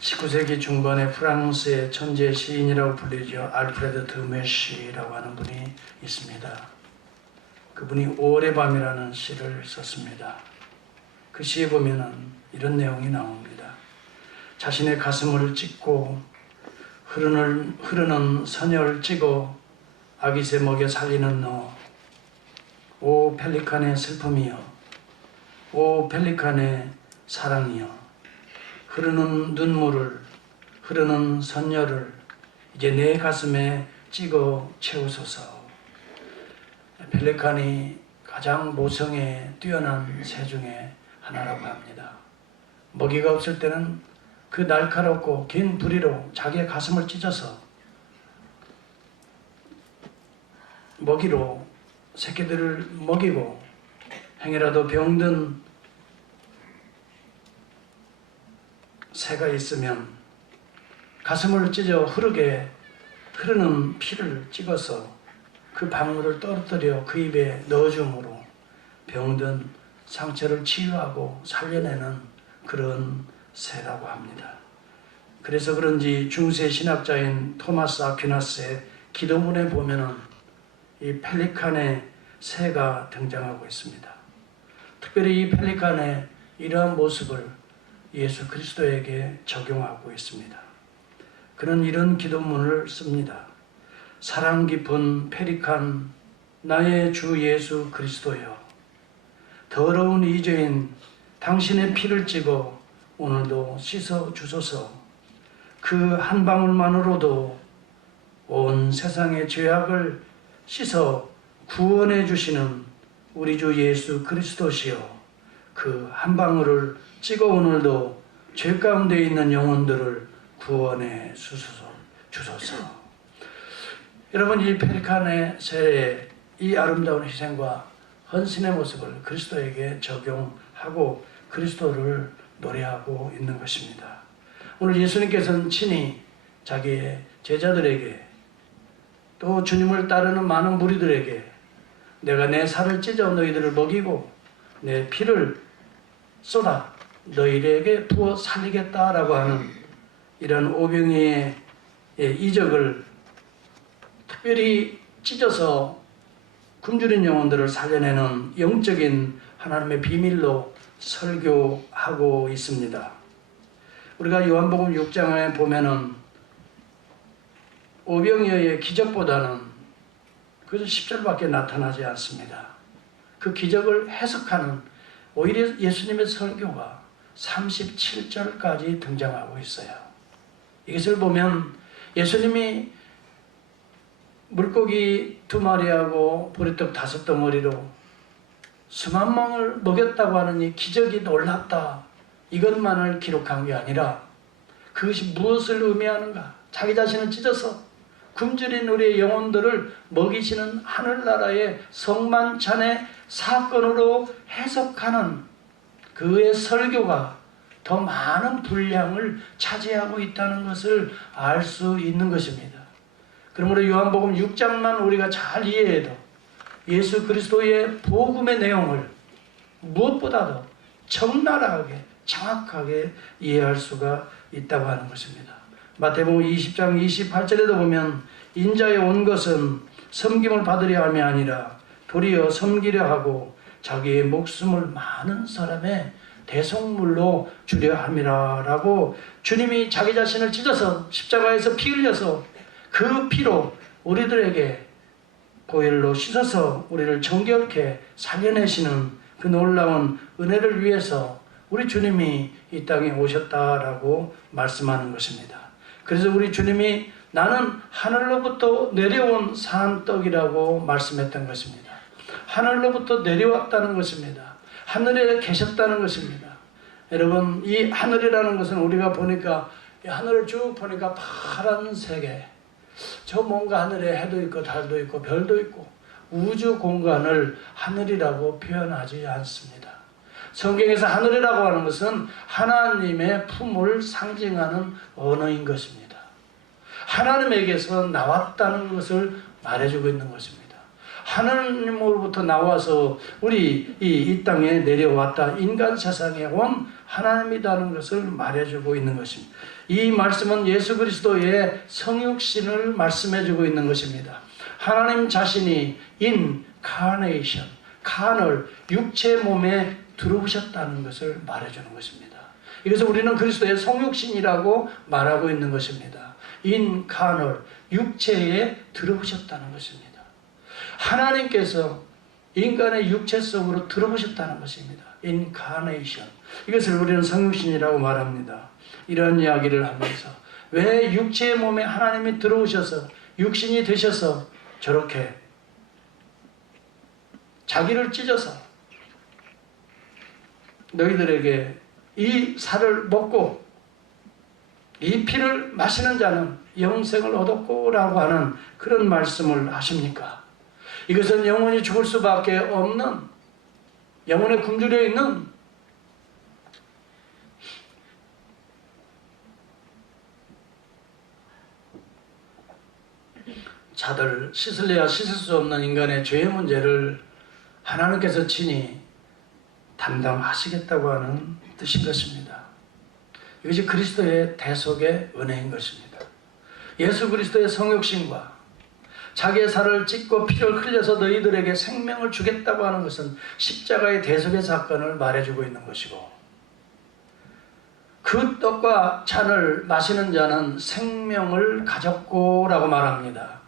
19세기 중반에 프랑스의 천재 시인이라고 불리죠. 알프레드 드메시라고 하는 분이 있습니다. 그분이 5월의 밤이라는 시를 썼습니다. 그 시에 보면은 이런 내용이 나옵니다. 자신의 가슴을 찢고 흐르는 선혈을 찌고 아기새 먹여 살리는 너, 오 펠리칸의 슬픔이여, 오 펠리칸의 사랑이여, 흐르는 눈물을, 흐르는 선혈을 이제 내 가슴에 찍어 채우소서. 펠리칸이 가장 모성에 뛰어난 새 중에 하나라고 합니다. 먹이가 없을 때는 그 날카롭고 긴 부리로 자기의 가슴을 찢어서 먹이로 새끼들을 먹이고, 행여라도 병든 새가 있으면 가슴을 찢어 흐르는 피를 찍어서 그 방울을 떨어뜨려 그 입에 넣어줌으로 병든 상처를 치유하고 살려내는 그런 새라고 합니다. 그래서 그런지 중세 신학자인 토마스 아퀴나스의 기도문에 보면은 이 펠리칸의 새가 등장하고 있습니다. 특별히 이 펠리칸의 이러한 모습을 예수 그리스도에게 적용하고 있습니다. 그는 이런 기도문을 씁니다. 사랑 깊은 펠리칸, 나의 주 예수 그리스도여, 더러운 이죄인 당신의 피를 찍어 오늘도 씻어 주소서. 그 한 방울만으로도 온 세상의 죄악을 씻어 구원해 주시는 우리 주 예수 그리스도시여, 그 한 방울을 찍어 오늘도 죄 가운데 있는 영혼들을 구원해 주소서. 여러분, 이 펠리칸의 새의 이 아름다운 희생과 헌신의 모습을 그리스도에게 적용하고 그리스도를 노래하고 있는 것입니다. 오늘 예수님께서는 친히 자기의 제자들에게 또 주님을 따르는 많은 무리들에게 내가 내 살을 찢어 너희들을 먹이고 내 피를 쏟아 너희에게 부어 살리겠다라고 하는 이런 오병이의 이적을 특별히 찢어서 굶주린 영혼들을 살려내는 영적인 하나님의 비밀로 설교하고 있습니다. 우리가 요한복음 6장에 보면은 오병이어의 기적보다는 그저 10절밖에 나타나지 않습니다. 그 기적을 해석하는 오히려 예수님의 설교가 37절까지 등장하고 있어요. 이것을 보면 예수님이 물고기 2마리하고 보리떡 5덩어리로 수만 명을 먹였다고 하는 이 기적이 놀랍다, 이것만을 기록한 게 아니라 그것이 무엇을 의미하는가, 자기 자신을 찢어서 굶주린 우리의 영혼들을 먹이시는 하늘나라의 성만찬의 사건으로 해석하는 그의 설교가 더 많은 분량을 차지하고 있다는 것을 알 수 있는 것입니다. 그러므로 요한복음 6장만 우리가 잘 이해해도 예수 그리스도의 복음의 내용을 무엇보다도 적나라하게 정확하게 이해할 수가 있다고 하는 것입니다. 마태복음 20장 28절에도 보면 인자에 온 것은 섬김을 받으려 함이 아니라 도리어 섬기려 하고 자기의 목숨을 많은 사람의 대속물로 주려 함이라 라고 주님이 자기 자신을 찢어서 십자가에서 피 흘려서 그 피로 우리들에게 보혈로 씻어서 우리를 정결케 살려내시는 그 놀라운 은혜를 위해서 우리 주님이 이 땅에 오셨다라고 말씀하는 것입니다. 그래서 우리 주님이 나는 하늘로부터 내려온 산떡이라고 말씀했던 것입니다. 하늘로부터 내려왔다는 것입니다. 하늘에 계셨다는 것입니다. 여러분, 이 하늘이라는 것은 우리가 보니까 이 하늘을 쭉 보니까 파란색에 저 뭔가 하늘에 해도 있고 달도 있고 별도 있고 우주 공간을 하늘이라고 표현하지 않습니다. 성경에서 하늘이라고 하는 것은 하나님의 품을 상징하는 언어인 것입니다. 하나님에게서 나왔다는 것을 말해주고 있는 것입니다. 하나님으로부터 나와서 우리 이 땅에 내려왔다, 인간 세상에 온 하나님이라는 것을 말해주고 있는 것입니다. 이 말씀은 예수 그리스도의 성육신을 말씀해주고 있는 것입니다. 하나님 자신이 incarnation, 칸을 육체 몸에 들어오셨다는 것을 말해주는 것입니다. 이것을 우리는 그리스도의 성육신이라고 말하고 있는 것입니다. 인칸을 육체에 들어오셨다는 것입니다. 하나님께서 인간의 육체 속으로 들어오셨다는 것입니다. incarnation. 이것을 우리는 성육신이라고 말합니다. 이런 이야기를 하면서 왜 육체의 몸에 하나님이 들어오셔서 육신이 되셔서 저렇게 자기를 찢어서 너희들에게 이 살을 먹고 이 피를 마시는 자는 영생을 얻었고 라고 하는 그런 말씀을 하십니까? 이것은 영원히 죽을 수밖에 없는, 영혼에 굶주려 있는 자들, 씻을래야 씻을 수 없는 인간의 죄의 문제를 하나님께서 친히 담당하시겠다고 하는 뜻인 것입니다. 이것이 그리스도의 대속의 은혜인 것입니다. 예수 그리스도의 성육신과 자기의 살을 찢고 피를 흘려서 너희들에게 생명을 주겠다고 하는 것은 십자가의 대속의 사건을 말해주고 있는 것이고, 그 떡과 잔을 마시는 자는 생명을 가졌고 라고 말합니다.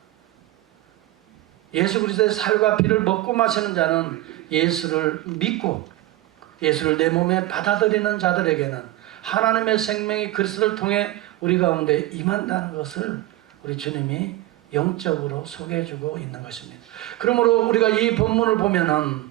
예수 그리스도의 살과 피를 먹고 마시는 자는 예수를 믿고 예수를 내 몸에 받아들이는 자들에게는 하나님의 생명이 그리스도를 통해 우리 가운데 임한다는 것을 우리 주님이 영적으로 소개해주고 있는 것입니다. 그러므로 우리가 이 본문을 보면은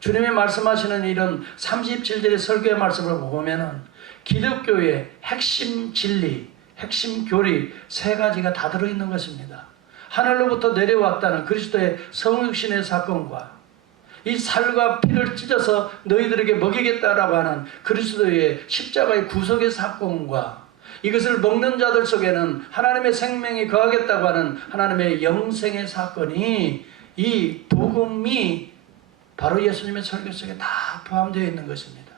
주님이 말씀하시는 이런 37절의 설교의 말씀을 보면은 기독교의 핵심 진리, 핵심 교리 세 가지가 다 들어있는 것입니다. 하늘로부터 내려왔다는 그리스도의 성육신의 사건과 이 살과 피를 찢어서 너희들에게 먹이겠다라고 하는 그리스도의 십자가의 구속의 사건과 이것을 먹는 자들 속에는 하나님의 생명이 거하겠다고 하는 하나님의 영생의 사건이, 이 복음이 바로 예수님의 설교 속에 다 포함되어 있는 것입니다.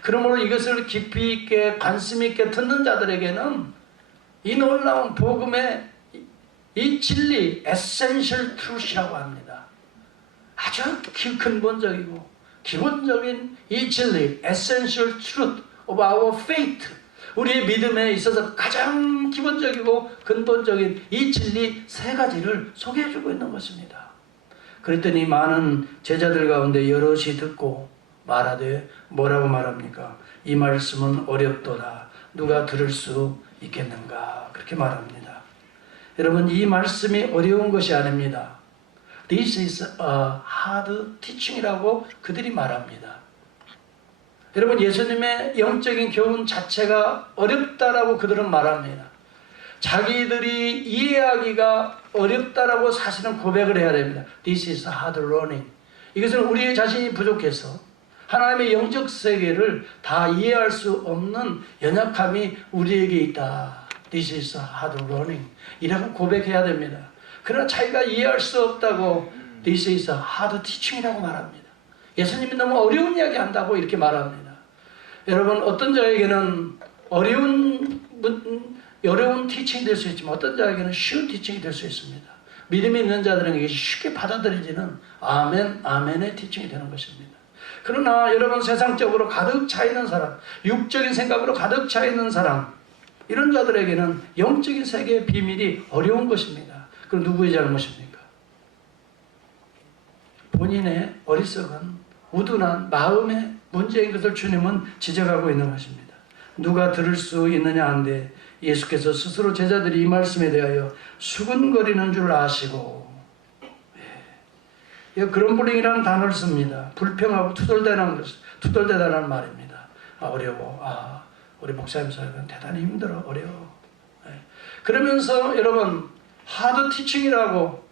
그러므로 이것을 깊이 있게 관심 있게 듣는 자들에게는 이 놀라운 복음의 이 진리, essential truth이라고 합니다. 아주 근본적이고 기본적인 이 진리, essential truth of our faith, 우리의 믿음에 있어서 가장 기본적이고 근본적인 이 진리 세 가지를 소개해주고 있는 것입니다. 그랬더니 많은 제자들 가운데 여럿이 듣고 말하되 뭐라고 말합니까? 이 말씀은 어렵도다. 누가 들을 수 있겠는가? 그렇게 말합니다. 여러분, 이 말씀이 어려운 것이 아닙니다. This is a hard teaching이라고 그들이 말합니다. 여러분, 예수님의 영적인 교훈 자체가 어렵다라고 그들은 말합니다. 자기들이 이해하기가 어렵다라고 사실은 고백을 해야 됩니다. This is hard learning. 이것은 우리의 자신이 부족해서 하나님의 영적 세계를 다 이해할 수 없는 연약함이 우리에게 있다. This is hard learning. 이라고 고백해야 됩니다. 그러나 자기가 이해할 수 없다고 This is hard teaching이라고 말합니다. 예수님이 너무 어려운 이야기 한다고 이렇게 말합니다. 여러분, 어떤 자에게는 어려운 티칭이 될 수 있지만 어떤 자에게는 쉬운 티칭이 될 수 있습니다. 믿음이 있는 자들은 이것이 쉽게 받아들여지는 아멘의 티칭이 되는 것입니다. 그러나 여러분, 세상적으로 가득 차 있는 사람, 육적인 생각으로 가득 차 있는 사람, 이런 자들에게는 영적인 세계의 비밀이 어려운 것입니다. 그럼 누구의 잘못입니까? 본인의 어리석은 우둔한 마음의 문제인 것을 주님은 지적하고 있는 것입니다. 누가 들을 수 있느냐 한데 예수께서 스스로 제자들이 이 말씀에 대하여 수근거리는 줄 아시고, 그럼블링이라는 단어를 씁니다. 불평하고 투덜대다는 말입니다. 어려워. 우리 목사님 사역은 대단히 힘들어. 어려워. 그러면서 여러분, 하드 티칭이라고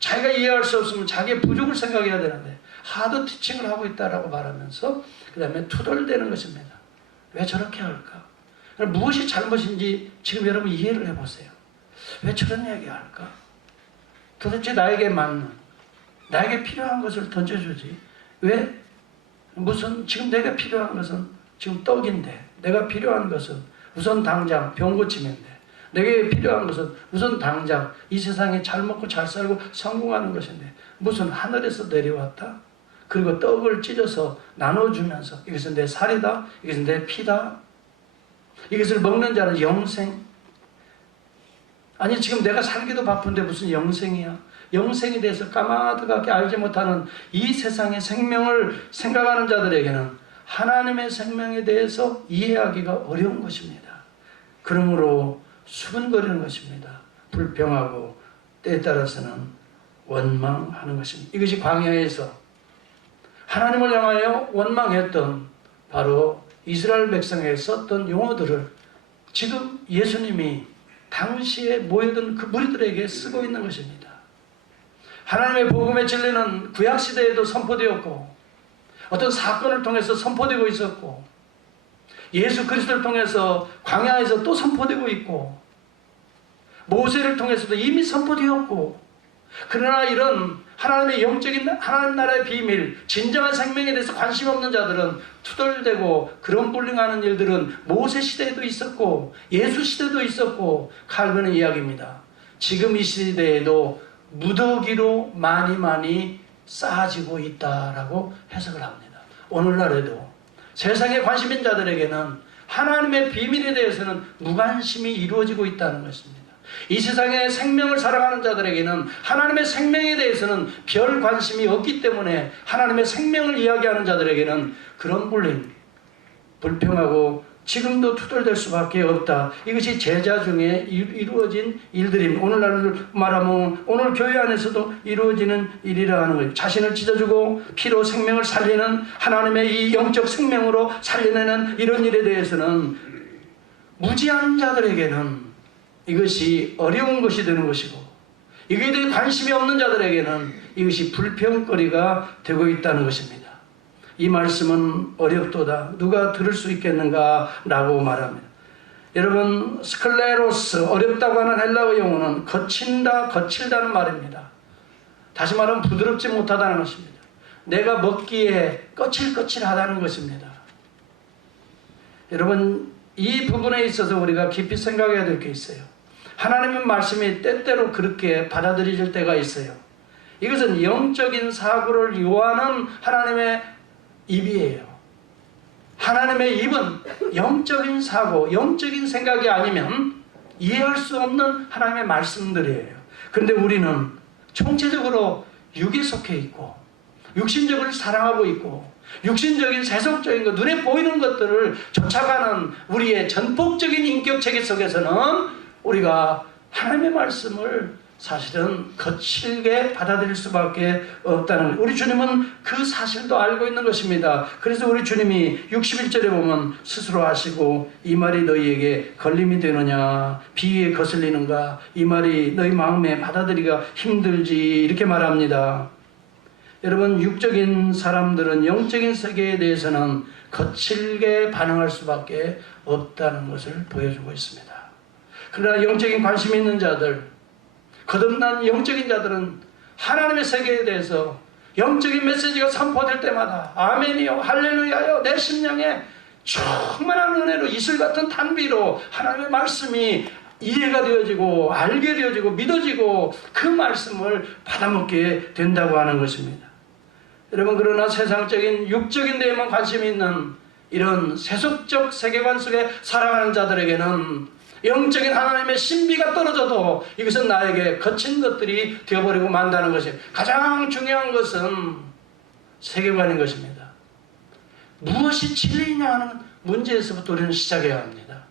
자기가 이해할 수 없으면 자기의 부족을 생각해야 되는데 하드 티칭을 하고 있다라고 말하면서 그 다음에 투덜대는 것입니다. 왜 저렇게 할까? 무엇이 잘못인지 지금 여러분 이해를 해보세요. 왜 저런 이야기 할까? 도대체 나에게 맞는, 나에게 필요한 것을 던져주지. 왜? 무슨 지금 내가 필요한 것은 지금 떡인데 내가 필요한 것은 우선 당장 병 고치면 돼. 내게 필요한 것은 우선 당장 이 세상에 잘 먹고 잘 살고 성공하는 것인데 무슨 하늘에서 내려왔다? 그리고 떡을 찢어서 나눠주면서 이것은 내 살이다, 이것은 내 피다, 이것을 먹는 자는 영생. 아니 지금 내가 살기도 바쁜데 무슨 영생이야? 영생에 대해서 까마득하게 알지 못하는 이 세상의 생명을 생각하는 자들에게는 하나님의 생명에 대해서 이해하기가 어려운 것입니다. 그러므로 수근거리는 것입니다. 불평하고 때에 따라서는 원망하는 것입니다. 이것이 광야에서 하나님을 향하여 원망했던 바로 이스라엘 백성에게 썼던 용어들을 지금 예수님이 당시에 모여든 그 무리들에게 쓰고 있는 것입니다. 하나님의 복음의 진리는 구약시대에도 선포되었고 어떤 사건을 통해서 선포되고 있었고 예수 그리스도를 통해서 광야에서 또 선포되고 있고 모세를 통해서도 이미 선포되었고, 그러나 이런 하나님의 영적인 하나님 나라의 비밀, 진정한 생명에 대해서 관심 없는 자들은 투덜대고 그런 불링하는 일들은 모세 시대에도 있었고 예수 시대도 있었고 칼빈의 이야기입니다. 지금 이 시대에도 무더기로 많이 쌓아지고 있다라고 해석을 합니다. 오늘날에도 세상에 관심 있는 자들에게는 하나님의 비밀에 대해서는 무관심이 이루어지고 있다는 것입니다. 이 세상의 생명을 살아가는 자들에게는 하나님의 생명에 대해서는 별 관심이 없기 때문에 하나님의 생명을 이야기하는 자들에게는 그런 불평하고 지금도 투덜댈 수밖에 없다. 이것이 제자 중에 이루어진 일들입니다. 오늘날 말하면 오늘 교회 안에서도 이루어지는 일이라 하는 거예요. 자신을 찢어주고 피로 생명을 살리는 하나님의 이 영적 생명으로 살려내는 이런 일에 대해서는 무지한 자들에게는 이것이 어려운 것이 되는 것이고, 이거에 대해 관심이 없는 자들에게는 이것이 불평거리가 되고 있다는 것입니다. 이 말씀은 어렵도다. 누가 들을 수 있겠는가? 라고 말합니다. 여러분, 스클레로스, 어렵다고 하는 헬라어 용어는 거친다, 거칠다는 말입니다. 다시 말하면 부드럽지 못하다는 것입니다. 내가 먹기에 거칠거칠하다는 것입니다. 여러분, 이 부분에 있어서 우리가 깊이 생각해야 될 게 있어요. 하나님의 말씀이 때때로 그렇게 받아들여질 때가 있어요. 이것은 영적인 사고를 요하는 하나님의 입이에요. 하나님의 입은 영적인 사고, 영적인 생각이 아니면 이해할 수 없는 하나님의 말씀들이에요. 그런데 우리는 총체적으로 육에 속해 있고 육신적으로 사랑하고 있고 육신적인 세속적인 것, 눈에 보이는 것들을 쫓아가는 우리의 전폭적인 인격체계 속에서는 우리가 하나님의 말씀을 사실은 거칠게 받아들일 수밖에 없다는 거예요. 우리 주님은 그 사실도 알고 있는 것입니다. 그래서 우리 주님이 61절에 보면 스스로 하시고 이 말이 너희에게 걸림이 되느냐, 비위에 거슬리는가, 이 말이 너희 마음에 받아들이기가 힘들지, 이렇게 말합니다. 여러분, 육적인 사람들은 영적인 세계에 대해서는 거칠게 반응할 수밖에 없다는 것을 보여주고 있습니다. 그러나 영적인 관심이 있는 자들, 거듭난 영적인 자들은 하나님의 세계에 대해서 영적인 메시지가 선포될 때마다 아멘이요, 할렐루야요, 내 심령에 충만한 은혜로 이슬 같은 단비로 하나님의 말씀이 이해가 되어지고 알게 되어지고 믿어지고 그 말씀을 받아먹게 된다고 하는 것입니다. 여러분, 그러나 세상적인 육적인 데에만 관심이 있는 이런 세속적 세계관 속에 살아가는 자들에게는 영적인 하나님의 신비가 떨어져도 이것은 나에게 거친 것들이 되어버리고 만다는 것이 가장 중요한 것은 세계관인 것입니다. 무엇이 진리냐 하는 문제에서부터 우리는 시작해야 합니다.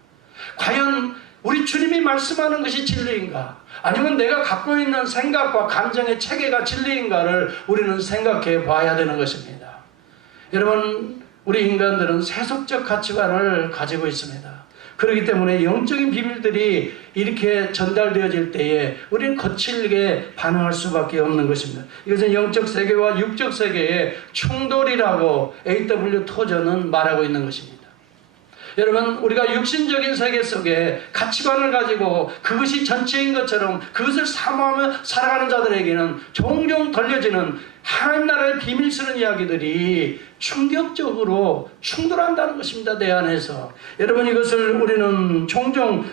과연 우리 주님이 말씀하는 것이 진리인가? 아니면 내가 갖고 있는 생각과 감정의 체계가 진리인가를 우리는 생각해 봐야 되는 것입니다. 여러분, 우리 인간들은 세속적 가치관을 가지고 있습니다. 그렇기 때문에 영적인 비밀들이 이렇게 전달되어질 때에 우리는 거칠게 반응할 수밖에 없는 것입니다. 이것은 영적 세계와 육적 세계의 충돌이라고 A.W. 토저는 말하고 있는 것입니다. 여러분, 우리가 육신적인 세계 속에 가치관을 가지고 그것이 전체인 것처럼 그것을 사모하며 살아가는 자들에게는 종종 들려지는 하나님 나라의 비밀스러운 이야기들이 충격적으로 충돌한다는 것입니다. 내 안에서. 여러분, 이것을 우리는 종종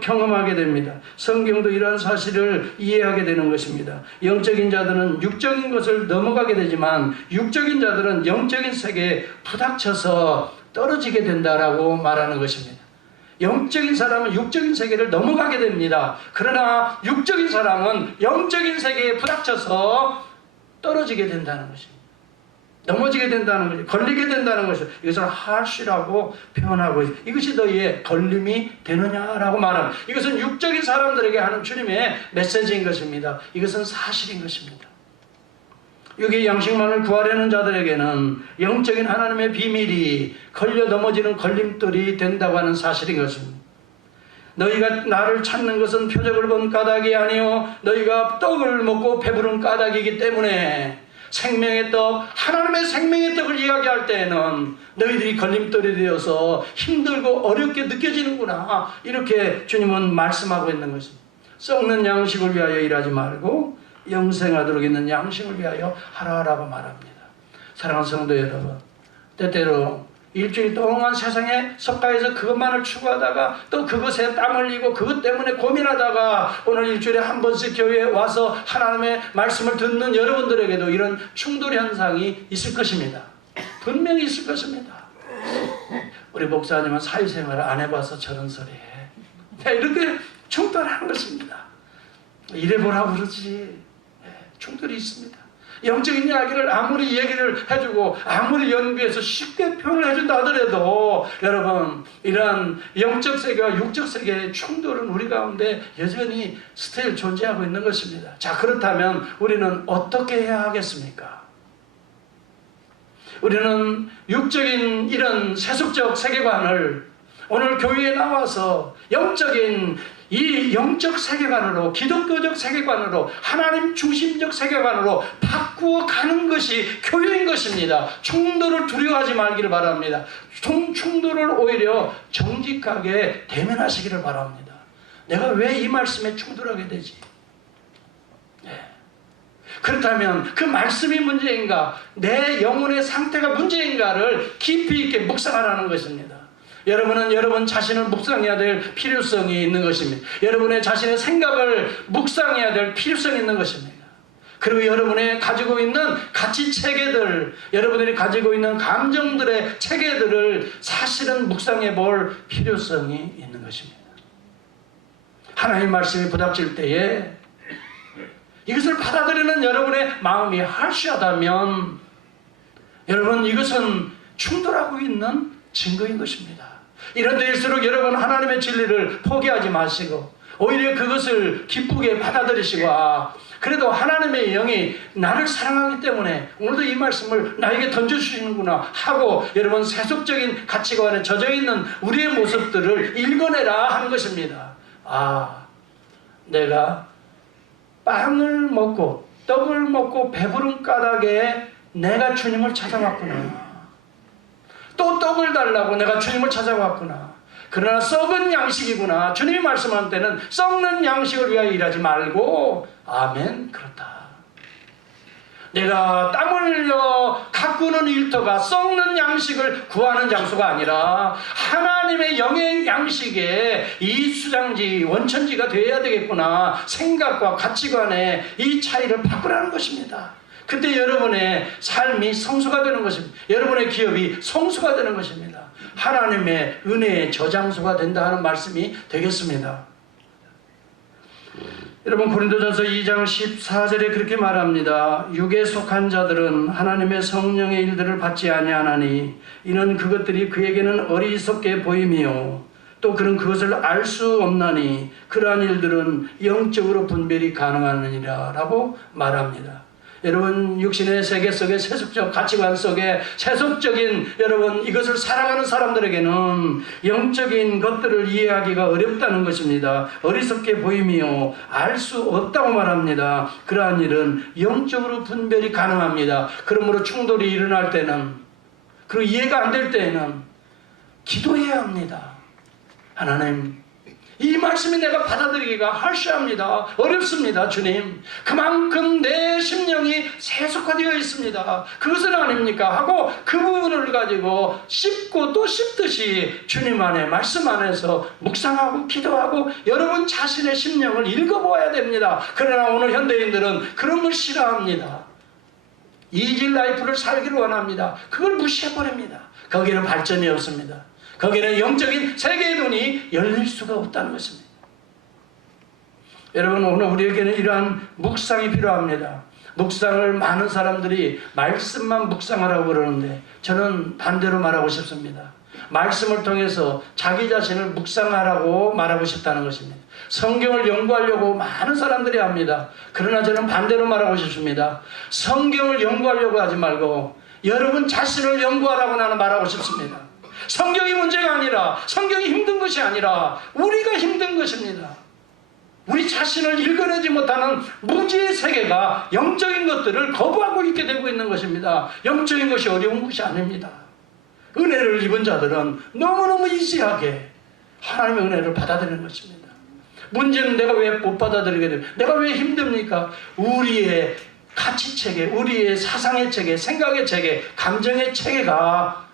경험하게 됩니다. 성경도 이러한 사실을 이해하게 되는 것입니다. 영적인 자들은 육적인 것을 넘어가게 되지만 육적인 자들은 영적인 세계에 부닥쳐서 떨어지게 된다라고 말하는 것입니다. 영적인 사람은 육적인 세계를 넘어가게 됩니다. 그러나 육적인 사람은 영적인 세계에 부닥쳐서 떨어지게 된다는 것입니다. 넘어지게 된다는 것이, 걸리게 된다는 것이, 이것을 harsh라고 표현하고 있습니다. 이것이 너희의 걸림이 되느냐라고 말합니다. 이것은 육적인 사람들에게 하는 주님의 메시지인 것입니다. 이것은 사실인 것입니다. 육의 양식만을 구하려는 자들에게는 영적인 하나님의 비밀이 걸려 넘어지는 걸림돌이 된다고 하는 사실인 것입니다. 너희가 나를 찾는 것은 표적을 본 까닭이 아니요 너희가 떡을 먹고 배부른 까닭이기 때문에 생명의 떡, 하나님의 생명의 떡을 이야기할 때에는 너희들이 걸림돌이 되어서 힘들고 어렵게 느껴지는구나, 이렇게 주님은 말씀하고 있는 것입니다. 썩는 양식을 위하여 일하지 말고 영생하도록 있는 양식을 위하여 하라라고 말합니다. 사랑하는 성도 여러분, 때때로 일주일 동안 세상에 석가에서 그것만을 추구하다가 또 그것에 땀 흘리고 그것 때문에 고민하다가 오늘 일주일에 한 번씩 교회에 와서 하나님의 말씀을 듣는 여러분들에게도 이런 충돌 현상이 있을 것입니다. 분명히 있을 것입니다. 우리 목사님은 사회생활을 안 해봐서 저런 소리 해. 이렇게 충돌하는 것입니다. 이래보라고 그러지. 충돌이 있습니다. 영적인 이야기를 아무리 얘기를 해주고 아무리 연구해서 쉽게 표현을 해준다 하더라도 여러분, 이러한 영적 세계와 육적 세계의 충돌은 우리 가운데 여전히 스틸 존재하고 있는 것입니다. 자, 그렇다면 우리는 어떻게 해야 하겠습니까? 우리는 육적인 이런 세속적 세계관을 오늘 교회에 나와서 이 영적 세계관으로, 기독교적 세계관으로, 하나님 중심적 세계관으로 바꾸어 가는 것이 교회인 것입니다. 충돌을 두려워하지 말기를 바랍니다. 충돌을 오히려 정직하게 대면하시기를 바랍니다. 내가 왜 이 말씀에 충돌하게 되지? 그렇다면 그 말씀이 문제인가, 내 영혼의 상태가 문제인가를 깊이 있게 묵상하라는 것입니다. 여러분은 여러분 자신을 묵상해야 될 필요성이 있는 것입니다. 여러분의 자신의 생각을 묵상해야 될 필요성이 있는 것입니다. 그리고 여러분의 가지고 있는 가치 체계들, 여러분들이 가지고 있는 감정들의 체계들을 사실은 묵상해 볼 필요성이 있는 것입니다. 하나님의 말씀이 부닥칠 때에 이것을 받아들이는 여러분의 마음이 harsh하다면 여러분, 이것은 충돌하고 있는 증거인 것입니다. 이런 데일수록 여러분, 하나님의 진리를 포기하지 마시고 오히려 그것을 기쁘게 받아들이시고, 그래도 하나님의 영이 나를 사랑하기 때문에 오늘도 이 말씀을 나에게 던져주시는구나 하고 여러분, 세속적인 가치관에 젖어있는 우리의 모습들을 읽어내라 하는 것입니다. 내가 빵을 먹고 떡을 먹고 배부른 까닭에 내가 주님을 찾아왔구나. 또 떡을 달라고 내가 주님을 찾아왔구나. 그러나 썩은 양식이구나. 주님이 말씀한 때는 썩는 양식을 위하여 일하지 말고, 아멘, 그렇다. 내가 땀 흘려 가꾸는 일터가 썩는 양식을 구하는 장소가 아니라 하나님의 영의 양식에 이 수장지, 원천지가 되어야 되겠구나. 생각과 가치관의 이 차이를 바꾸라는 것입니다. 그때 여러분의 삶이 성수가 되는 것입니다. 여러분의 기업이 성수가 되는 것입니다. 하나님의 은혜의 저장소가 된다 하는 말씀이 되겠습니다. 여러분, 고린도전서 2장 14절에 그렇게 말합니다. 육에 속한 자들은 하나님의 성령의 일들을 받지 아니하나니 이는 그것들이 그에게는 어리석게 보임이요 또 그는 그것을 알 수 없나니 그러한 일들은 영적으로 분별이 가능하느니라 라고 말합니다. 여러분, 육신의 세계 속에, 세속적 가치관 속에, 세속적인 여러분, 이것을 살아가는 사람들에게는 영적인 것들을 이해하기가 어렵다는 것입니다. 어리석게 보임이요 알 수 없다고 말합니다. 그러한 일은 영적으로 분별이 가능합니다. 그러므로 충돌이 일어날 때는, 그리고 이해가 안 될 때에는 기도해야 합니다. 하나님, 이 말씀이 내가 받아들이기가 할시합니다. 어렵습니다. 주님, 그만큼 내 심령이 세속화되어 있습니다. 그것은 아닙니까? 하고 그 부분을 가지고 씹고 또 씹듯이 주님 안에, 말씀 안에서 묵상하고 기도하고 여러분 자신의 심령을 읽어보아야 됩니다. 그러나 오늘 현대인들은 그런 걸 싫어합니다. 이질 라이프를 살기를 원합니다. 그걸 무시해버립니다. 거기는 발전이 없습니다. 거기는 영적인 세계의 눈이 열릴 수가 없다는 것입니다. 여러분, 오늘 우리에게는 이러한 묵상이 필요합니다. 묵상을 많은 사람들이 말씀만 묵상하라고 그러는데 저는 반대로 말하고 싶습니다. 말씀을 통해서 자기 자신을 묵상하라고 말하고 싶다는 것입니다. 성경을 연구하려고 많은 사람들이 합니다. 그러나 저는 반대로 말하고 싶습니다. 성경을 연구하려고 하지 말고 여러분 자신을 연구하라고 나는 말하고 싶습니다. 성경이 문제가 아니라, 성경이 힘든 것이 아니라 우리가 힘든 것입니다. 우리 자신을 읽어내지 못하는 무지의 세계가 영적인 것들을 거부하고 있게 되고 있는 것입니다. 영적인 것이 어려운 것이 아닙니다. 은혜를 입은 자들은 너무너무 이지하게 하나님의 은혜를 받아들이는 것입니다. 문제는 내가 왜 못 받아들이게 됩니까? 내가 왜 힘듭니까? 우리의 가치체계, 우리의 사상의 체계, 생각의 체계, 감정의 체계가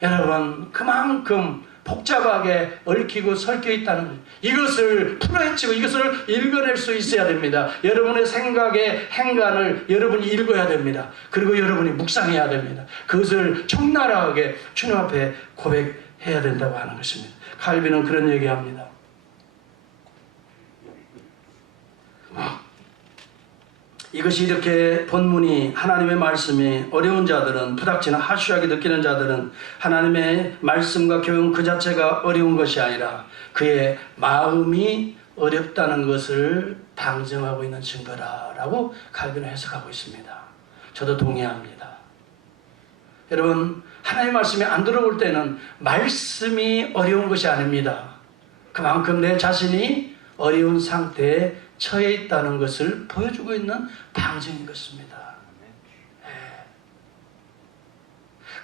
여러분 그만큼 복잡하게 얽히고 설켜 있다는 거예요. 이것을 풀어헤치고 이것을 읽어낼 수 있어야 됩니다. 여러분의 생각의 행간을 여러분이 읽어야 됩니다. 그리고 여러분이 묵상해야 됩니다. 그것을 적나라하게 주님 앞에 고백해야 된다고 하는 것입니다. 칼빈은 그런 얘기합니다. 이것이 이렇게 본문이, 하나님의 말씀이 어려운 자들은, 부닥치는 하슈하게 느끼는 자들은 하나님의 말씀과 교훈 그 자체가 어려운 것이 아니라 그의 마음이 어렵다는 것을 방증하고 있는 증거라라고 칼빈은 해석하고 있습니다. 저도 동의합니다. 여러분, 하나님의 말씀이 안 들어올 때는 말씀이 어려운 것이 아닙니다. 그만큼 내 자신이 어려운 상태에 처해 있다는 것을 보여주고 있는 방증인 것입니다. 네.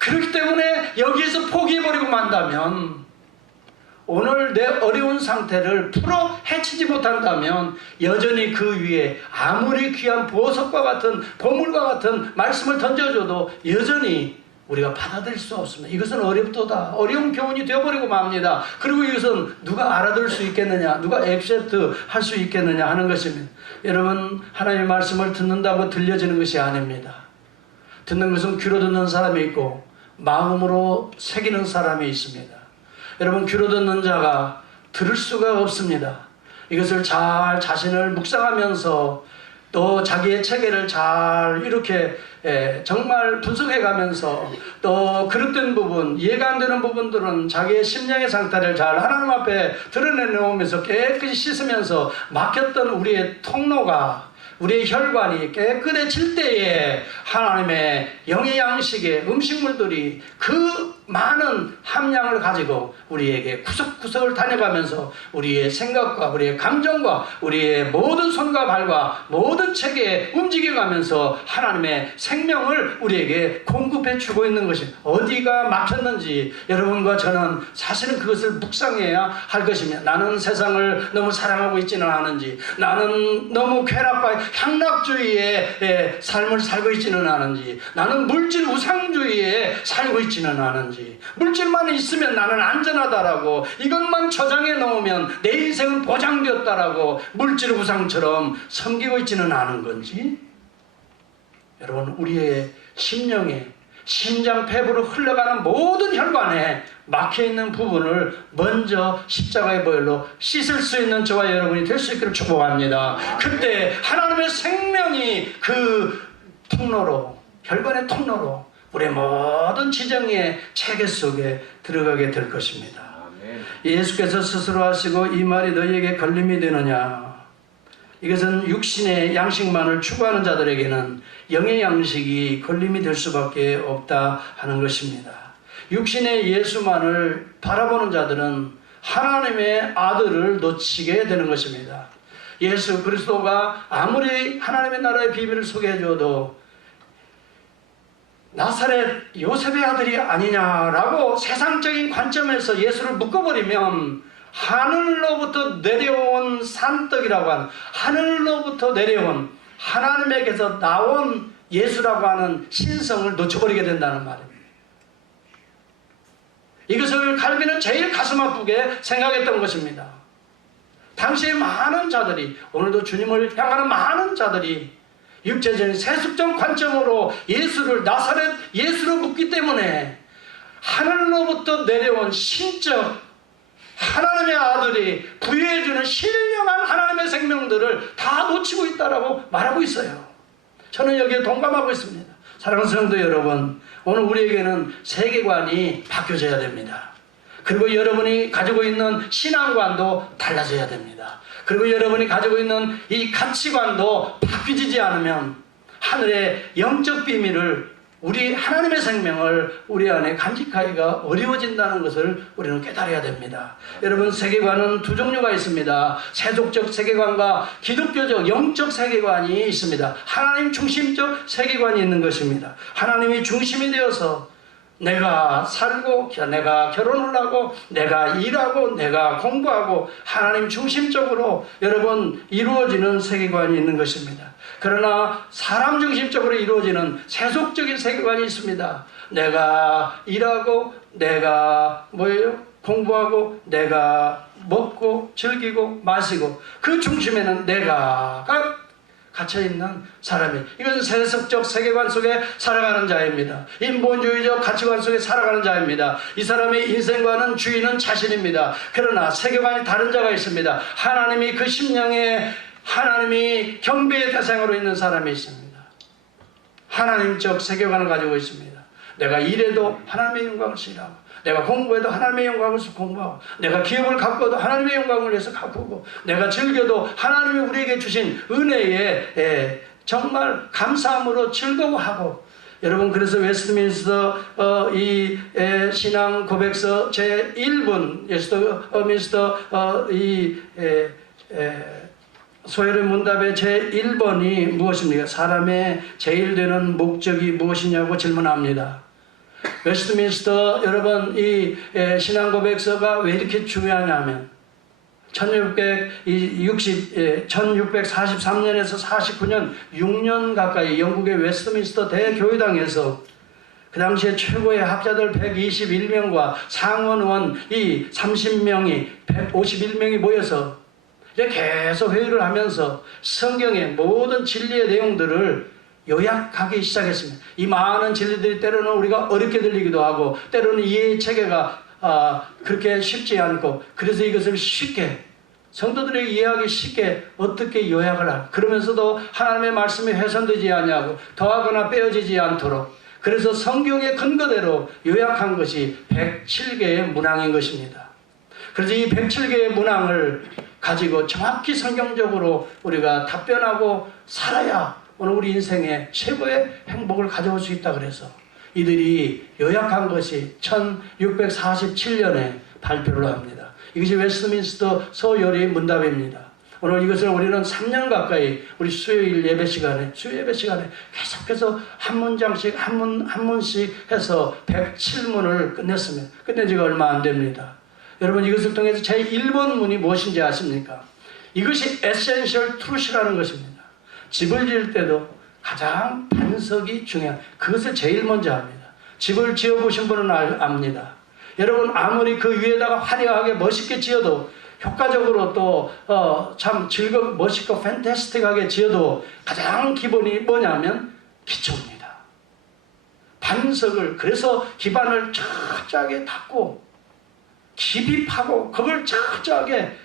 그렇기 때문에 여기에서 포기해버리고 만다면, 오늘 내 어려운 상태를 풀어 헤치지 못한다면 여전히 그 위에 아무리 귀한 보석과 같은, 보물과 같은 말씀을 던져줘도 여전히 우리가 받아들일 수 없습니다. 이것은 어렵도다. 어려운 교훈이 되어버리고 맙니다. 그리고 이것은 누가 알아들 수 있겠느냐, 누가 액셉트 할 수 있겠느냐 하는 것입니다. 여러분, 하나님의 말씀을 듣는다고 들려지는 것이 아닙니다. 듣는 것은 귀로 듣는 사람이 있고 마음으로 새기는 사람이 있습니다. 여러분, 귀로 듣는 자가 들을 수가 없습니다. 이것을 잘 자신을 묵상하면서 또 자기의 체계를 잘 이렇게 정말 분석해가면서 또 그릇된 부분, 이해가 안 되는 부분들은 자기의 심령의 상태를 잘 하나님 앞에 드러내놓으면서 깨끗이 씻으면서 막혔던 우리의 통로가, 우리의 혈관이 깨끗해질 때에 하나님의 영의 양식의 음식물들이 그 많은 함량을 가지고 우리에게 구석구석을 다녀가면서 우리의 생각과 우리의 감정과 우리의 모든 손과 발과 모든 체계에 움직여가면서 하나님의 생명을 우리에게 공급해 주고 있는 것입니다. 어디가 막혔는지 여러분과 저는 사실은 그것을 묵상해야 할 것입니다. 나는 세상을 너무 사랑하고 있지는 않은지, 나는 너무 쾌락과 향락주의의 삶을 살고 있지는 않은지, 나는 물질 우상주의에 살고 있지는 않은지, 물질만 있으면 나는 안전하다라고, 이것만 저장해 놓으면 내 인생은 보장되었다라고 물질 우상처럼 섬기고 있지는 않은 건지, 여러분, 우리의 심령에, 심장 폐부로 흘러가는 모든 혈관에 막혀있는 부분을 먼저 십자가의 보혈로 씻을 수 있는 저와 여러분이 될 수 있기를 축복합니다. 그때 하나님의 생명이 그 통로로, 혈관의 통로로 우리의 모든 지정의 체계 속에 들어가게 될 것입니다. 예수께서 스스로 하시고 이 말이 너희에게 걸림이 되느냐, 이것은 육신의 양식만을 추구하는 자들에게는 영의 양식이 걸림이 될 수밖에 없다 하는 것입니다. 육신의 예수만을 바라보는 자들은 하나님의 아들을 놓치게 되는 것입니다. 예수 그리스도가 아무리 하나님의 나라의 비밀을 소개해 줘도 나사렛 요셉의 아들이 아니냐라고 세상적인 관점에서 예수를 묶어버리면 하늘로부터 내려온 산떡이라고 하는, 하늘로부터 내려온 하나님에게서 나온 예수라고 하는 신성을 놓쳐버리게 된다는 말입니다. 이것을 칼빈은 제일 가슴 아프게 생각했던 것입니다. 당시에 많은 자들이, 오늘도 주님을 향하는 많은 자들이 육체적인 세속적 관점으로 예수를 나사렛 예수로 묻기 때문에 하늘로부터 내려온 신적 하나님의 아들이 부여해주는 신령한 하나님의 생명들을 다 놓치고 있다라고 말하고 있어요. 저는 여기에 동감하고 있습니다. 사랑하는 성도 여러분, 오늘 우리에게는 세계관이 바뀌어져야 됩니다. 그리고 여러분이 가지고 있는 신앙관도 달라져야 됩니다. 그리고 여러분이 가지고 있는 이 가치관도 바뀌지 않으면 하늘의 영적 비밀을, 우리 하나님의 생명을 우리 안에 간직하기가 어려워진다는 것을 우리는 깨달아야 됩니다. 여러분, 세계관은 두 종류가 있습니다. 세속적 세계관과 기독교적 영적 세계관이 있습니다. 하나님 중심적 세계관이 있는 것입니다. 하나님이 중심이 되어서 내가 살고, 내가 결혼을 하고, 내가 일하고, 내가 공부하고 하나님 중심적으로 여러분 이루어지는 세계관이 있는 것입니다. 그러나 사람 중심적으로 이루어지는 세속적인 세계관이 있습니다. 내가 일하고, 내가 공부하고, 내가 먹고 즐기고 마시고, 그 중심에는 내가가 갇혀있는 사람이, 이것은 세속적 세계관 속에 살아가는 자입니다. 인본주의적 가치관 속에 살아가는 자입니다. 이 사람의 인생관은 주인은 자신입니다. 그러나 세계관이 다른 자가 있습니다. 하나님이 그 심령에, 하나님이 경배의 대상으로 있는 사람이 있습니다. 하나님적 세계관을 가지고 있습니다. 내가 일해도 하나님의 영광을 쓰라고, 내가 공부해도 하나님의 영광을 위해서 공부하고, 내가 기업을 가꾸어도 하나님의 영광을 위해서 가꾸고, 내가 즐겨도 하나님이 우리에게 주신 은혜에 정말 감사함으로 즐거워하고. 여러분, 그래서 웨스트민스터 이 신앙 고백서 제1분 웨스트민스터 소열의 문답의 제1번이 무엇입니까? 사람의 제일 되는 목적이 무엇이냐고 질문합니다. 웨스트민스터, 여러분, 이 신앙고백서가 왜 이렇게 중요하냐면 1643년에서 49년 6년 가까이 영국의 웨스트민스터 대교회당에서 그 당시에 최고의 학자들 121명과 상원의원 이 30명이 151명이 모여서 계속 회의를 하면서 성경의 모든 진리의 내용들을 요약하기 시작했습니다. 이 많은 진리들이 때로는 우리가 어렵게 들리기도 하고, 때로는 이해의 체계가 그렇게 쉽지 않고, 그래서 이것을 쉽게 성도들에게 이해하기 쉽게 어떻게 요약을 하고, 그러면서도 하나님의 말씀이 훼손되지 않냐고, 더하거나 빼어지지 않도록, 그래서 성경의 근거대로 요약한 것이 107개의 문항인 것입니다. 그래서 이 107개의 문항을 가지고 정확히 성경적으로 우리가 답변하고 살아야 오늘 우리 인생에 최고의 행복을 가져올 수 있다. 그래서 이들이 요약한 것이 1647년에 발표를 합니다. 이것이 웨스트민스터 서열의 문답입니다. 오늘 이것을 우리는 3년 가까이 우리 수요 예배 시간에 계속해서 한 문장씩 한 문씩 해서 107문을 끝냈습니다. 끝낸 지가 얼마 안 됩니다. 여러분, 이것을 통해서 제1번 문이 무엇인지 아십니까? 이것이 에센셜 트루시라는 것입니다. 집을 지을 때도 가장 반석이 중요한, 그것을 제일 먼저 합니다. 집을 지어보신 분은 압니다. 여러분, 아무리 그 위에다가 화려하게 멋있게 지어도, 효과적으로 또 참 즐겁고 멋있고 팬타스틱하게 지어도 가장 기본이 뭐냐면 기초입니다. 반석을, 그래서 기반을 철저하게 닦고 깊이 파고 그걸 철저하게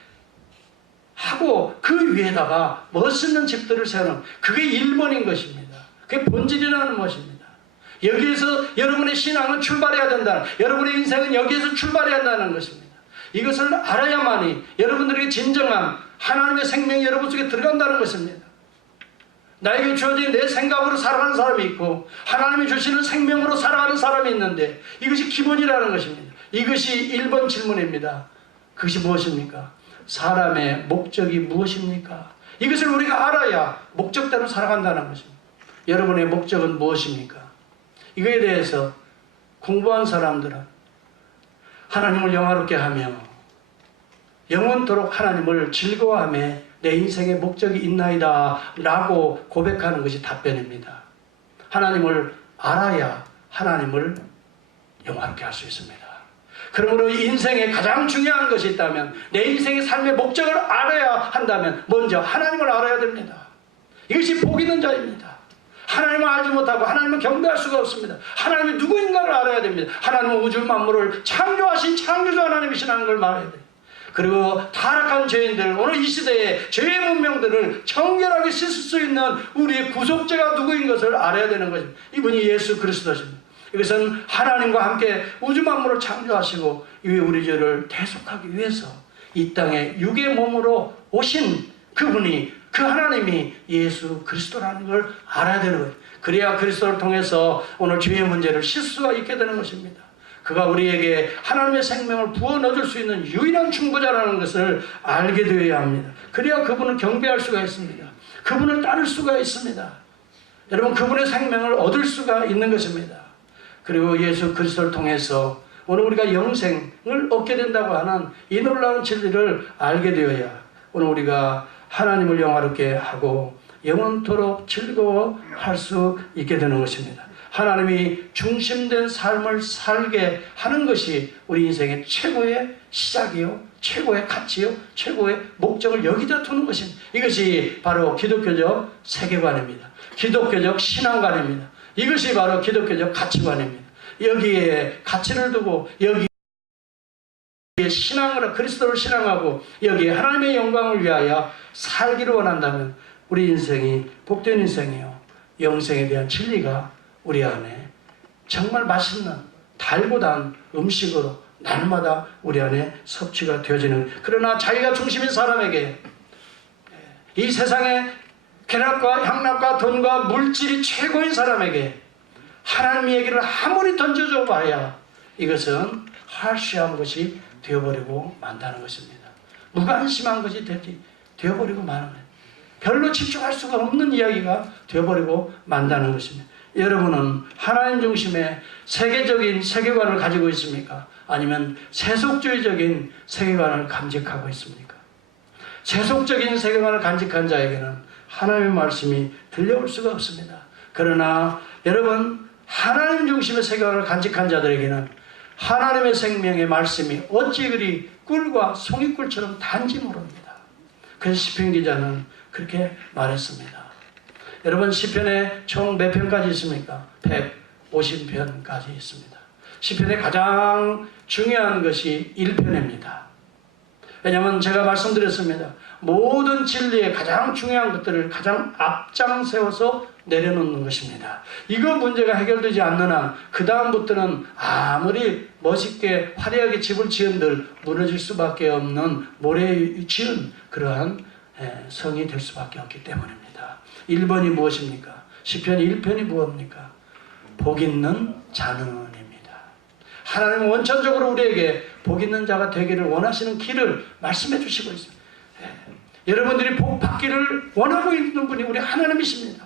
하고 그 위에다가 멋있는 집들을 세우는, 그게 1번인 것입니다. 그게 본질이라는 것입니다. 여기에서 여러분의 신앙은 출발해야 된다. 여러분의 인생은 여기에서 출발해야 한다는 것입니다. 이것을 알아야만이 여러분들에게 진정한 하나님의 생명이 여러분 속에 들어간다는 것입니다. 나에게 주어진 내 생각으로 살아가는 사람이 있고 하나님이 주시는 생명으로 살아가는 사람이 있는데, 이것이 기본이라는 것입니다. 이것이 1번 질문입니다. 그것이 무엇입니까? 사람의 목적이 무엇입니까? 이것을 우리가 알아야 목적대로 살아간다는 것입니다. 여러분의 목적은 무엇입니까? 이거에 대해서 공부한 사람들은 하나님을 영화롭게 하며 영원토록 하나님을 즐거워하며 내 인생의 목적이 있나이다 라고 고백하는 것이 답변입니다. 하나님을 알아야 하나님을 영화롭게 할 수 있습니다. 그러므로 인생에 가장 중요한 것이 있다면, 내 인생의 삶의 목적을 알아야 한다면 먼저 하나님을 알아야 됩니다. 이것이 복 있는 자입니다. 하나님을 알지 못하고 하나님을 경배할 수가 없습니다. 하나님이 누구인가를 알아야 됩니다. 하나님은 우주 만물을 창조하신 창조주 하나님이시라는 걸 말해야 돼요. 그리고 타락한 죄인들, 오늘 이 시대의 죄의 문명들을 청결하게 씻을 수 있는 우리의 구속자가 누구인 것을 알아야 되는 것입니다. 이분이 예수 그리스도십니다. 이것은 하나님과 함께 우주 만물을 창조하시고 우리 죄를 대속하기 위해서 이 땅에 육의 몸으로 오신 그분이, 그 하나님이 예수 그리스도라는 걸 알아야 되는 거예요. 그래야 그리스도를 통해서 오늘 죄의 문제를 씻을 수가 있게 되는 것입니다. 그가 우리에게 하나님의 생명을 부어 넣어줄 수 있는 유일한 중보자라는 것을 알게 되어야 합니다. 그래야 그분을 경배할 수가 있습니다. 그분을 따를 수가 있습니다. 여러분, 그분의 생명을 얻을 수가 있는 것입니다. 그리고 예수 그리스도를 통해서 오늘 우리가 영생을 얻게 된다고 하는 이 놀라운 진리를 알게 되어야 오늘 우리가 하나님을 영화롭게 하고 영원토록 즐거워할 수 있게 되는 것입니다. 하나님이 중심된 삶을 살게 하는 것이 우리 인생의 최고의 시작이요, 최고의 가치요, 최고의 목적을 여기다 두는 것입니다. 이것이 바로 기독교적 세계관입니다. 기독교적 신앙관입니다. 이것이 바로 기독교적 가치관입니다. 여기에 가치를 두고 여기에 신앙을, 그리스도를 신앙하고 여기에 하나님의 영광을 위하여 살기를 원한다면 우리 인생이 복된 인생이요, 영생에 대한 진리가 우리 안에 정말 맛있는 달고 단 음식으로 날마다 우리 안에 섭취가 되어지는, 그러나 자기가 중심인 사람에게 이 세상의 쾌락과 향락과 돈과 물질이 최고인 사람에게 하나님 얘기를 아무리 던져줘 봐야 이것은 할시한 것이 되어버리고 만다는 것입니다. 무관심한 것이 되어버리고 마는 거예요. 별로 집중할 수가 없는 이야기가 되어버리고 만다는 것입니다. 여러분은 하나님 중심의 세계적인 세계관을 가지고 있습니까? 아니면 세속주의적인 세계관을 간직하고 있습니까? 세속적인 세계관을 간직한 자에게는 하나님의 말씀이 들려올 수가 없습니다. 그러나 여러분, 하나님 중심의 세계관을 간직한 자들에게는 하나님의 생명의 말씀이 어찌 그리 꿀과 송이꿀처럼 단지 모릅니다. 그래서 시편 기자는 그렇게 말했습니다. 여러분, 시편에 총 몇 편까지 있습니까? 150편까지 있습니다. 시편의 가장 중요한 것이 1편입니다. 왜냐하면 제가 말씀드렸습니다. 모든 진리의 가장 중요한 것들을 가장 앞장 세워서 내려놓는 것입니다. 이거 문제가 해결되지 않는 한 그 다음부터는 아무리 멋있게 화려하게 집을 지은들 무너질 수밖에 없는 모래에 지은 그러한 성이 될 수밖에 없기 때문입니다. 1번이 무엇입니까? 시편 1편이 무엇입니까? 복 있는 자는입니다. 하나님은 원천적으로 우리에게 복 있는 자가 되기를 원하시는 길을 말씀해 주시고 있습니다. 여러분들이 복 받기를 원하고 있는 분이 우리 하나님이십니다.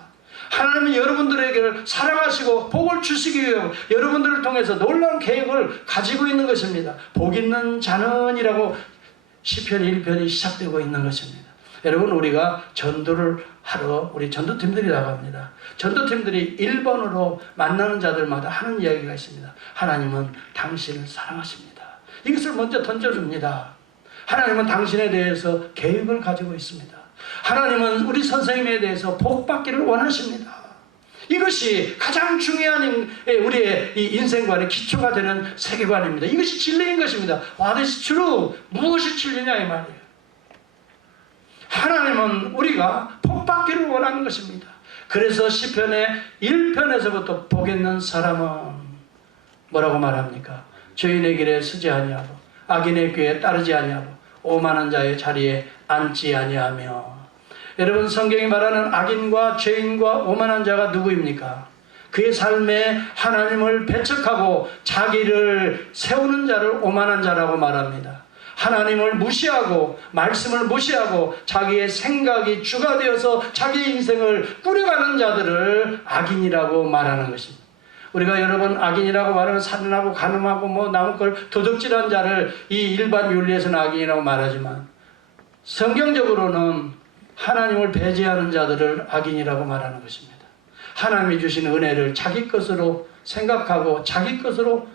하나님은 여러분들에게 사랑하시고 복을 주시기 위해 여러분들을 통해서 놀라운 계획을 가지고 있는 것입니다. 복 있는 자는이라고 시편 1편이 시작되고 있는 것입니다. 여러분, 우리가 전도를 하러 우리 전도팀들이 나갑니다. 전도팀들이 1번으로 만나는 자들마다 하는 이야기가 있습니다. 하나님은 당신을 사랑하십니다. 이것을 먼저 던져줍니다. 하나님은 당신에 대해서 계획을 가지고 있습니다. 하나님은 우리 선생님에 대해서 복받기를 원하십니다. 이것이 가장 중요한 우리의 이 인생관의 기초가 되는 세계관입니다. 이것이 진리인 것입니다. What is true? 무엇이 진리냐 이 말이에요. 하나님은 우리가 복받기를 원하는 것입니다. 그래서 시편의 1편에서부터 복 있는 사람은 뭐라고 말합니까? 죄인의 길에 서지 아니하고 악인의 꾀에 따르지 아니하고 오만한 자의 자리에 앉지 아니하며. 여러분, 성경이 말하는 악인과 죄인과 오만한 자가 누구입니까? 그의 삶에 하나님을 배척하고 자기를 세우는 자를 오만한 자라고 말합니다. 하나님을 무시하고 말씀을 무시하고 자기의 생각이 주가 되어서 자기의 인생을 꾸려가는 자들을 악인이라고 말하는 것입니다. 우리가 여러 번 악인이라고 말하면 살인하고 간음하고 뭐 남의 걸 도둑질한 자를 이 일반 윤리에서는 악인이라고 말하지만 성경적으로는 하나님을 배제하는 자들을 악인이라고 말하는 것입니다. 하나님이 주신 은혜를 자기 것으로 생각하고 자기 것으로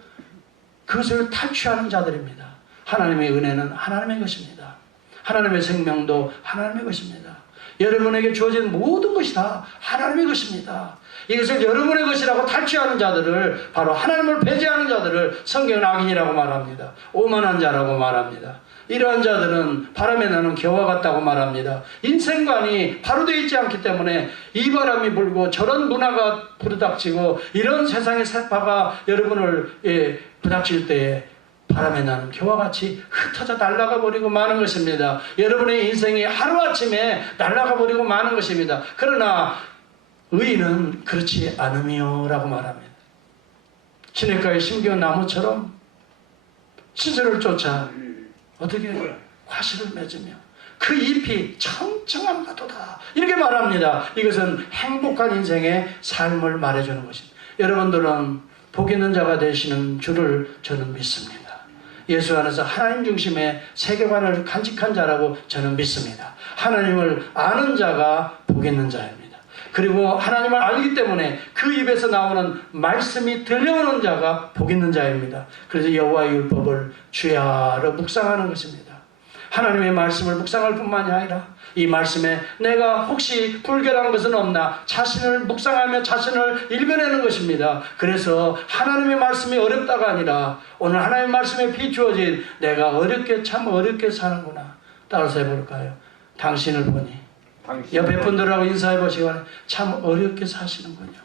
그것을 탈취하는 자들입니다. 하나님의 은혜는 하나님의 것입니다. 하나님의 생명도 하나님의 것입니다. 여러분에게 주어진 모든 것이 다 하나님의 것입니다. 이것을 여러분의 것이라고 탈취하는 자들을, 바로 하나님을 배제하는 자들을 성경은 악인이라고 말합니다. 오만한 자라고 말합니다. 이러한 자들은 바람에 나는 겨와 같다고 말합니다. 인생관이 바로 되어 있지 않기 때문에 이 바람이 불고 저런 문화가 부르닥치고 이런 세상의 세파가 여러분을 부닥칠 때에 바람에 나는 겨와같이 흩어져 날아가 버리고 마는 것입니다. 여러분의 인생이 하루아침에 날아가 버리고 마는 것입니다. 그러나 의인은 그렇지 않으며 라고 말합니다. 시냇가에 심겨온 나무처럼 시절을 쫓아 어떻게 과실을 맺으며 그 잎이 청청함과도다 이렇게 말합니다. 이것은 행복한 인생의 삶을 말해주는 것입니다. 여러분들은 복 있는 자가 되시는 줄을 저는 믿습니다. 예수 안에서 하나님 중심의 세계관을 간직한 자라고 저는 믿습니다. 하나님을 아는 자가 복 있는 자입니다. 그리고 하나님을 알기 때문에 그 입에서 나오는 말씀이 들려오는 자가 복 있는 자입니다. 그래서 여호와의 율법을 주야로 묵상하는 것입니다. 하나님의 말씀을 묵상할 뿐만이 아니라 이 말씀에 내가 혹시 불결한 것은 없나 자신을 묵상하며 자신을 읽어내는 것입니다. 그래서 하나님의 말씀이 어렵다가 아니라 오늘 하나님의 말씀에 비추어진 내가 어렵게 참 어렵게 사는구나. 따라서 해볼까요? 당신을 보니 옆에 분들하고 인사해 보시고 참 어렵게 사시는군요.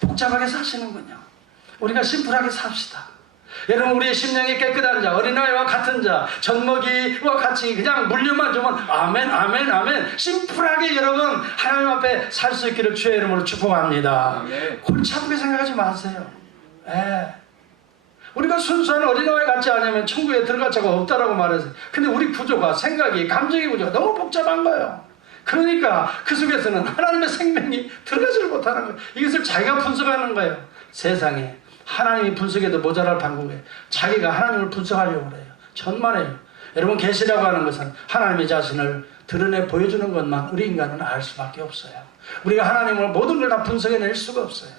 복잡하게 사시는군요. 우리가 심플하게 삽시다. 여러분, 우리의 심령이 깨끗한 자, 어린아이와 같은 자, 젖먹이와 같이 그냥 물려만 주면 아멘 아멘 아멘 심플하게 여러분 하나님 앞에 살 수 있기를 주의 이름으로 축복합니다. 골치 아프게 생각하지 마세요. 우리가 순수한 어린아이 같지 않으면 천국에 들어갈 자가 없다라고 말해서, 근데 우리 구조가, 생각이, 감정의 구조가 너무 복잡한 거예요. 그러니까 그 속에서는 하나님의 생명이 들어가지를 못하는 거예요. 이것을 자기가 분석하는 거예요. 세상에 하나님이 분석해도 모자랄 판국에 자기가 하나님을 분석하려고 그래요. 천만에요. 여러분, 계시라고 하는 것은 하나님의 자신을 드러내 보여주는 것만 우리 인간은 알 수밖에 없어요. 우리가 하나님을 모든 걸 다 분석해낼 수가 없어요.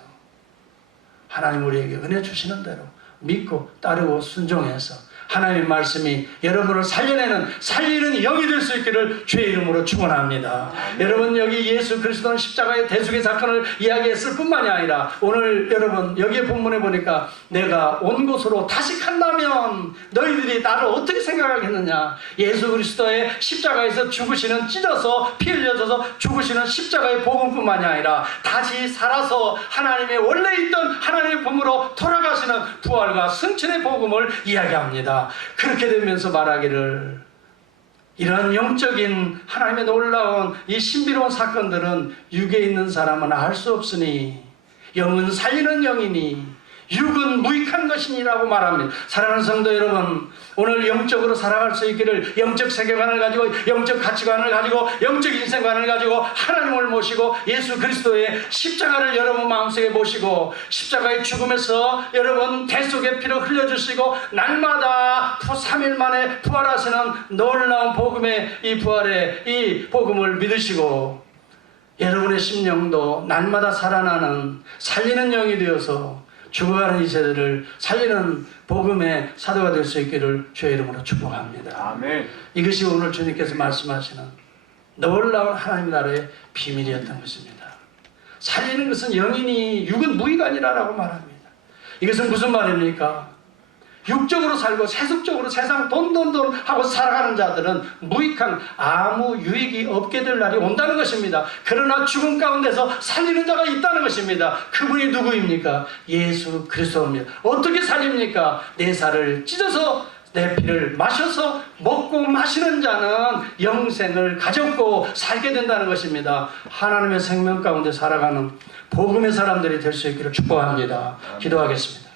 하나님 우리에게 은혜 주시는 대로 믿고 따르고 순종해서 하나님의 말씀이 여러분을 살리는 영이 될 수 있기를 주의 이름으로 축원합니다. 여러분, 여기 예수 그리스도는 십자가의 대속의 사건을 이야기했을 뿐만이 아니라 오늘 여러분 여기에 본문에 보니까 내가 온 곳으로 다시 간다면 너희들이 나를 어떻게 생각하겠느냐. 예수 그리스도의 십자가에서 죽으시는, 찢어서 피 흘려져서 죽으시는 십자가의 복음뿐만이 아니라 다시 살아서 하나님의 원래 있던 하나님의 품으로 돌아가시는 부활과 승천의 복음을 이야기합니다. 그렇게 되면서 말하기를, 이런 영적인 하나님의 놀라운 이 신비로운 사건들은 육에 있는 사람은 알 수 없으니 영은 살리는 영이니 육은 무익한 것이니라고 말합니다. 사랑하는 성도 여러분, 오늘 영적으로 살아갈 수 있기를, 영적 세계관을 가지고, 영적 가치관을 가지고, 영적 인생관을 가지고 하나님을 모시고 예수 그리스도의 십자가를 여러분 마음속에 모시고 십자가의 죽음에서 여러분 대속의 피를 흘려주시고 날마다 3일 만에 부활하시는 놀라운 복음의 이 부활의 이 복음을 믿으시고 여러분의 심령도 날마다 살아나는 살리는 영이 되어서 죽어가는 이 세대를 살리는 복음의 사도가 될 수 있기를 주의 이름으로 축복합니다. 아멘. 이것이 오늘 주님께서 말씀하시는 놀라운 하나님 나라의 비밀이었던 것입니다. 살리는 것은 영이니 육은 무익아니라라고 말합니다. 이것은 무슨 말입니까? 육적으로 살고 세속적으로 세상 돈 하고 살아가는 자들은 무익한, 아무 유익이 없게 될 날이 온다는 것입니다. 그러나 죽음 가운데서 살리는 자가 있다는 것입니다. 그분이 누구입니까? 예수 그리스도입니다. 어떻게 살립니까? 내 살을 찢어서 내 피를 마셔서 먹고 마시는 자는 영생을 가졌고 살게 된다는 것입니다. 하나님의 생명 가운데 살아가는 복음의 사람들이 될 수 있기를 축복합니다. 기도하겠습니다.